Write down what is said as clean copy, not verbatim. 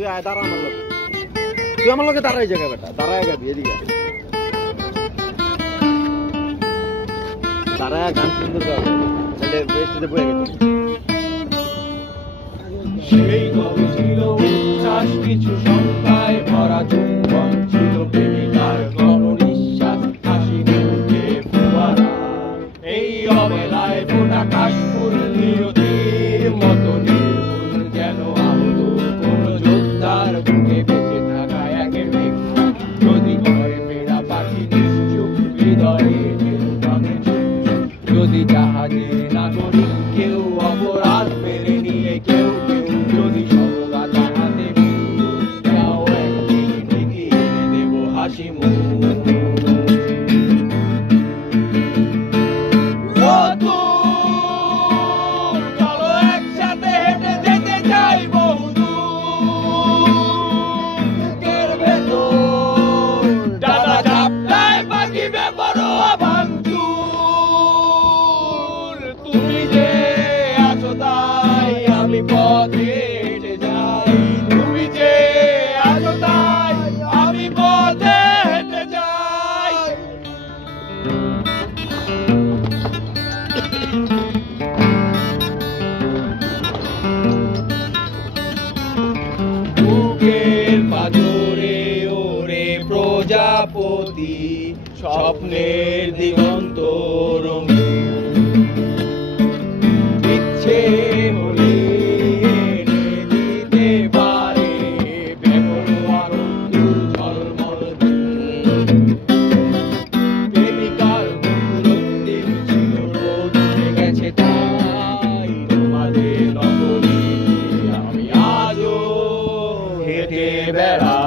তুই আয় দাঁড়া আমার লোক, তুই আমার লোকে দাঁড়াই জায়গা বেটা, দাঁড়ায় যাবি এদিকে দাঁড়ায়, গান সুন্দর গাবে তাহলে বেস্টে বয়ে গেছে। সেই কবে ছিল উচ্ছ্বাস কিছু সংখ্যায় ভরা চুম্বন ছিল প্রেমিকার গণ নিঃশ্বাস হাসি মুখে ফোয়ারা এই অবেলায় ফোটা কাশফুল নিয়তির মতো নির্মূল যেন আহত কোন যোদ্ধার বুকে বেঁচে থাকা এক ভিক্ষা যদি ঘরে ফেরা পাখি নিশ্চুপ হৃদয়ে ভাঙে যদি জাহাজে নাগরিক কেউ অপরাধ মেনে নিয়ে কেউ যদি সৌগাতা হাতে তাও একদিন ঠিকই এনে দেব হাসি মুখ। চলো একসাথে হেঁটে যেতে চাই বহুদূর ভেতর ডানা ঝাপটায় বাকিবে বড় ভাঙচুর তুমি যে আছো তাই আমি পথে হেঁটে যাই তুমি যে আছো তাই আমি পথে হেঁটে যাই। বুকের পাথরে ওরে প্রজাপতি স্বপ্নের দিগন্ত রঙিন ইচ্ছে হলে এনে দিতে পারে বেপরোয়া রোদ্দুর ঝলমল দিন প্রেমিকার মুখরোদ্দিন ছিল রোদ উঠে গেছে তাই তোমাদের নগরী আমি আজও হেঁটে বেড়াই।